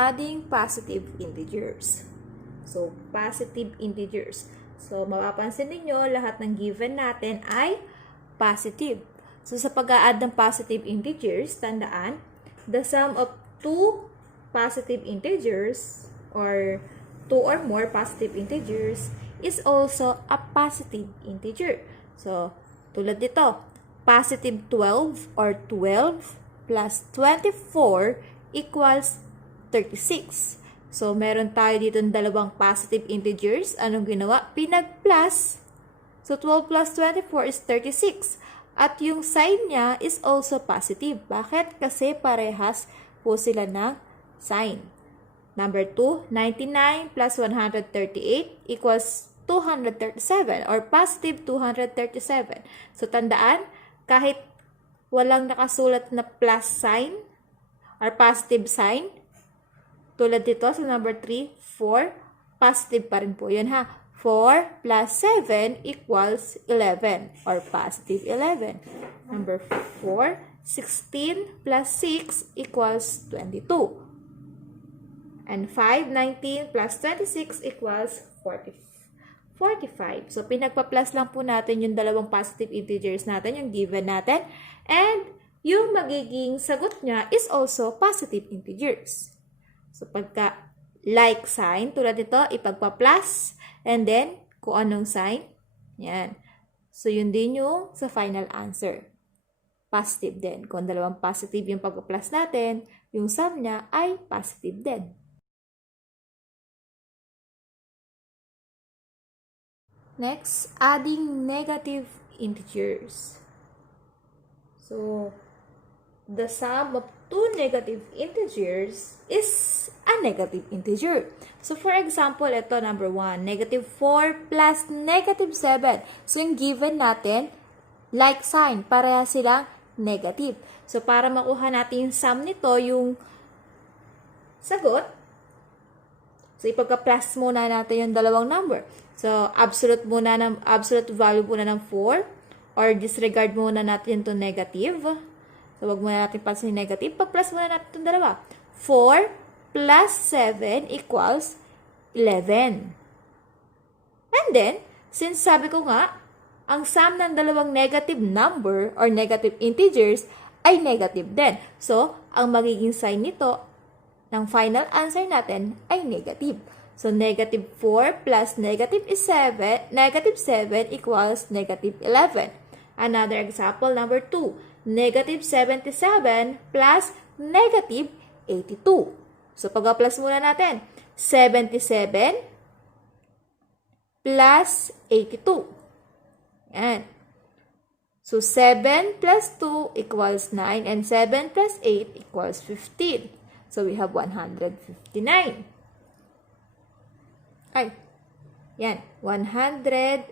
adding positive integers. So, positive integers. So, mapapansin ninyo, lahat ng given natin ay positive. So, sa pag-a-add ng positive integers, tandaan, the sum of two positive integers or two or more positive integers is also a positive integer. So, tulad dito, positive 12 or 12 plus 24 equals 36. So, meron tayo dito ng dalawang positive integers. Anong ginawa? Pinag-plus. So, 12 plus 24 is 36. At yung sign niya is also positive. Bakit? Kasi parehas po sila ng sign. Number 2, 99 plus 138 equals 237 or positive 237. So, tandaan, kahit walang nakasulat na plus sign or positive sign, tulad dito sa number 3, 4, positive pa rin po yun ha. 4 plus 7 equals 11 or positive 11. Number 4, 16 plus 6 equals 22. And 5, 19 plus 26 equals 45. So, pinagpa-plus lang po natin yung dalawang positive integers natin, yung given natin. And yung magiging sagot niya is also positive integers. So, pagka like sign, tulad nito, ipagpa-plus, and then, kung anong sign, yan. So, yun din yung sa final answer. Positive din. Kung dalawang positive yung pagpa-plus natin, yung sum niya ay positive din. Next, adding negative integers. So, the sum of two negative integers is a negative integer. So, for example, ito number 1, negative 4 plus negative 7. So, yung given natin, like sign, pareha silang negative. So, para makuha natin yung sum nito, yung sagot, so, ipagka-plus muna natin yung dalawang number. So, absolute value muna ng 4 or disregard muna natin itong negative. So, wag muna natin pasin negative. Pag-plus muna natin itong dalawa. 4 plus 7 equals 11. And then, since sabi ko nga, ang sum ng dalawang negative number or negative integers ay negative din. So, ang magiging sign nito ng final answer natin ay negative. So, negative 4 plus negative 7 equals negative 11. Another example, number 2. Negative 77 plus negative 82. So, pag-plus muna natin. 77 plus 82. Yan. So, 7 plus 2 equals 9 and 7 plus 8 equals 15. So, we have 159. Ay, yan. 159.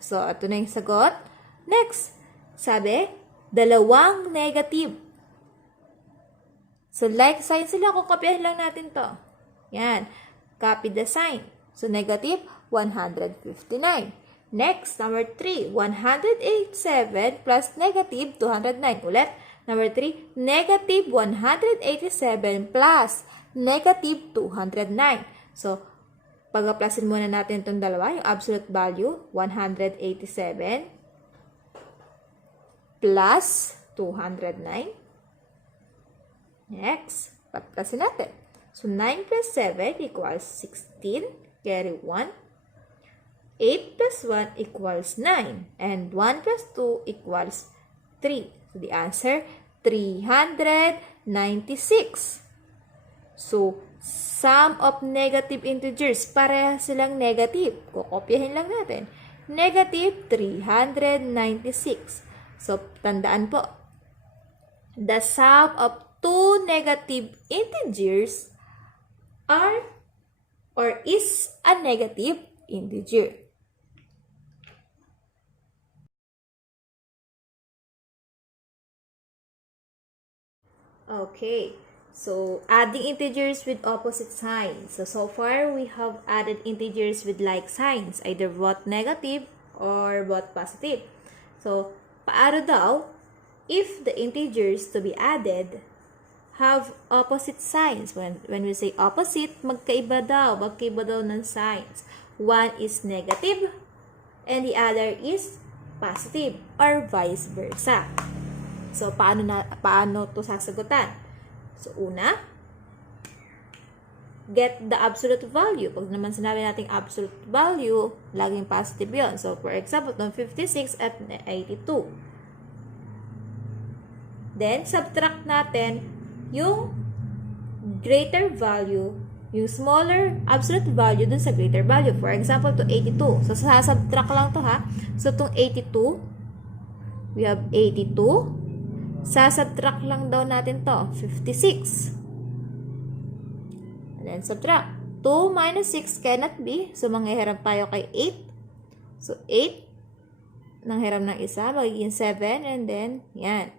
So, ito na yung sagot. Next, sabi, dalawang negative. So, like sign sila, kukopyahin lang natin to. Yan. Copy the sign. So, negative 159. Next, number 3, 187 plus negative 209. Ulit, number 3, negative 187 plus negative 209. So, pag-plusin muna natin itong dalawa, yung absolute value, 187 plus 209. Next, pag-plusin natin. So, 9 plus 7 equals 16, carry 1. 8 plus 1 equals 9. And 1 plus 2 equals 3. So, the answer, 396. So, sum of negative integers, pareha silang negative. Kukopyahin lang natin. Negative 396. So, tandaan po, the sum of two negative integers are or is a negative integer. Okay. So, adding integers with opposite signs. So far, we have added integers with like signs, either both negative or both positive. So, paano daw, if the integers to be added have opposite signs. When we say opposite, magkaiba daw ng signs. One is negative and the other is positive or vice versa. So, paano to sasagutan? So, una, get the absolute value. Pag naman sinabi natin absolute value, laging positive yon. So, for example, itong 56 at 82. Then, subtract natin yung greater value, yung smaller absolute value dun sa greater value. For example, to 82. So, sasubtract lang to ha. So, itong 82, we have 82. Sasubtract lang daw natin to, 56. And then, subtract. 2 minus 6 cannot be. So, manghihiram tayo kay 8. So, 8. Nanghiram ng isa, magiging 7. And then, yan.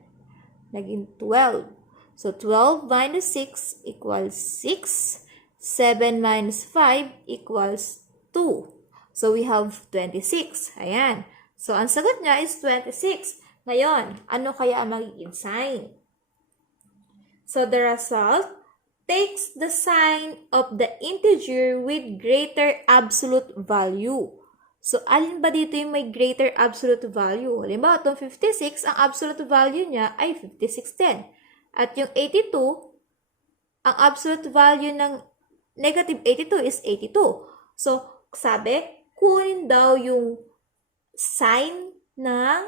Naging 12. So, 12 minus 6 equals 6. 7 minus 5 equals 2. So, we have 26. Ayan. So, ang sagot niya is 26. Ngayon, ano kaya ang magiging sign? So, the result takes the sign of the integer with greater absolute value. So, alin ba dito yung may greater absolute value? Halimbawa, itong 56, ang absolute value niya ay 5610. At yung 82, ang absolute value ng negative 82 is 82. So, sabi, kunin daw yung sign ng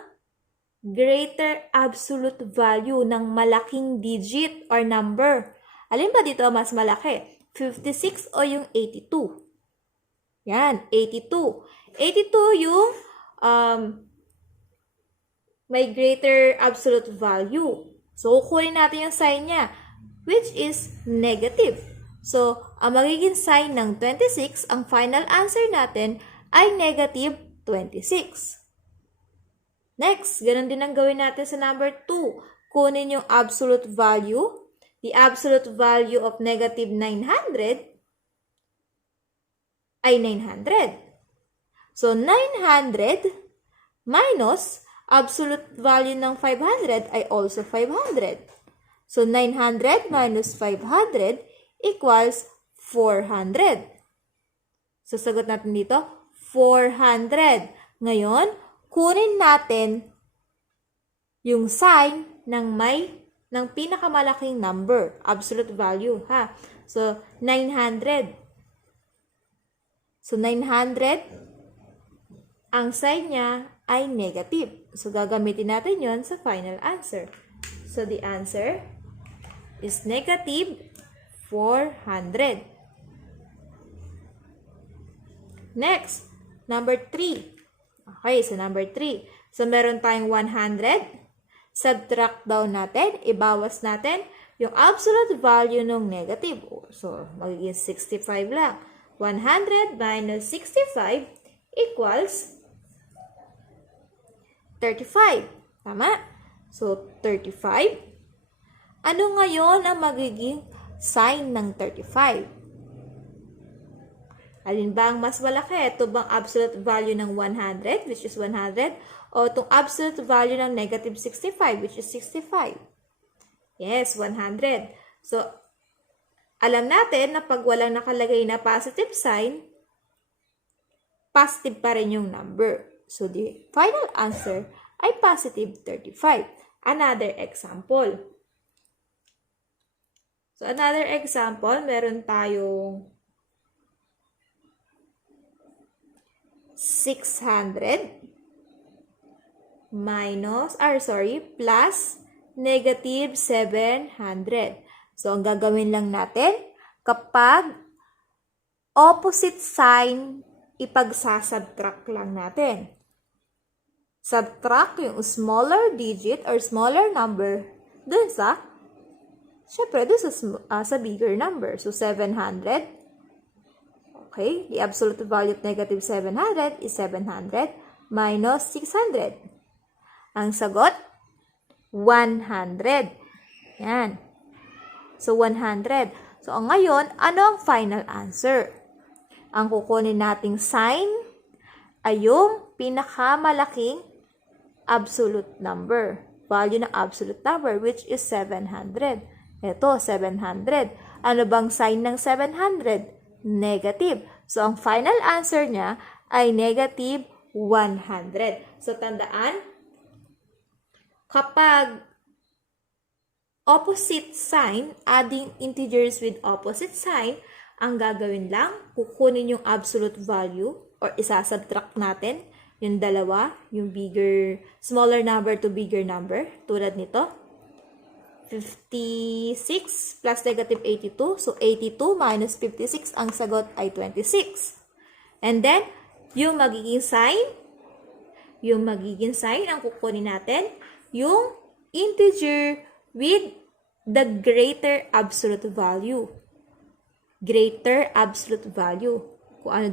greater absolute value ng malaking digit or number. Alin ba dito mas malaki? 56 o yung 82? Yan, 82. 82 yung may greater absolute value. So, kukunin natin yung sign niya, which is negative. So, ang magiging sign ng 26, ang final answer natin ay negative 26. Next, ganun din ang gawin natin sa number 2. Kunin yung absolute value. The absolute value of negative 900 ay 900. So, 900 minus absolute value ng 500 ay also 500. So, 900 minus 500 equals 400. So, sagot natin dito, 400. Ngayon, kunin natin yung sign ng pinakamalaking number, absolute value, ha? So, 900. So, 900, ang sign niya ay negative. So, gagamitin natin yon sa final answer. So, the answer is negative 400. Next, number 3. Okay, so number 3. So, meron tayong 100. Subtract daw natin, ibawas natin yung absolute value ng negative. So, magiging 65 lang. 100 minus 65 equals 35. Tama? So, 35. Ano ngayon ang magiging sign ng 35? Alin ba ang mas malaki? Ito bang absolute value ng 100, which is 100? O itong absolute value ng negative 65, which is 65? Yes, 100. So, alam natin na pag walang nakalagay na positive sign, positive pa rin yung number. So, the final answer ay positive 35. Another example. So, another example, meron tayong 600 plus negative 700. So, ang gagawin lang natin, kapag opposite sign, ipagsasubtract lang natin. Subtract yung smaller digit or smaller number dun sa, syempre, dun sa bigger number. So, 700. Okay, the absolute value of negative 700 is 700 minus 600. Ang sagot, 100. Yan. So, 100. So, ngayon, ano ang final answer? Ang kukunin nating sign ay yung pinakamalaking absolute number. Value ng absolute number, which is 700. Ito, 700. Ano bang sign ng 700? Negative. So, ang final answer niya ay negative 100. So, tandaan, kapag opposite sign, adding integers with opposite sign, ang gagawin lang, kukunin yung absolute value or isasubtract natin yung dalawa, yung smaller number to bigger number, tulad nito. 56 plus negative 82. So, 82 minus 56, ang sagot ay 26. And then, yung magiging sign, ang kukunin natin, yung integer with the greater absolute value. Greater absolute value. Kung ano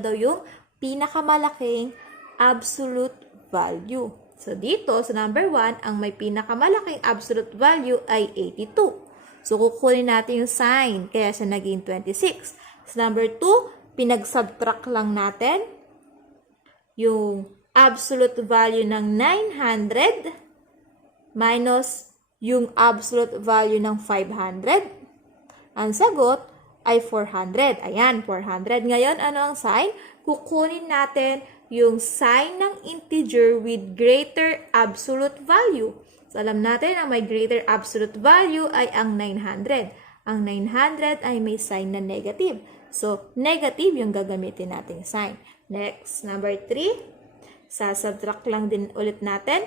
daw yung pinakamalaking absolute value. So, dito, sa number 1, ang may pinakamalaking absolute value ay 82. So, kukunin natin yung sign, kaya siya naging 26. Sa number 2, pinag-subtract lang natin yung absolute value ng 900 minus yung absolute value ng 500. Ang sagot ay 400. Ayan, 400. Ngayon, ano ang sign? Kukunin natin yung sign ng integer with greater absolute value. So, alam natin ang may greater absolute value ay ang 900. Ang 900 ay may sign na negative. So, negative yung gagamitin nating sign. Next, number 3. Sasubtract lang din ulit natin.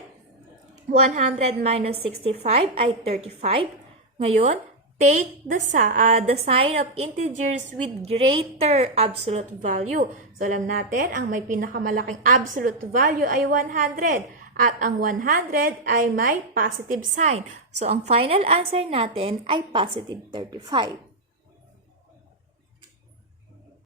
100 minus 65 ay 35. Ngayon, take the sign of integers with greater absolute value. So, alam natin, ang may pinakamalaking absolute value ay 100. At ang 100 ay may positive sign. So, ang final answer natin ay positive 35.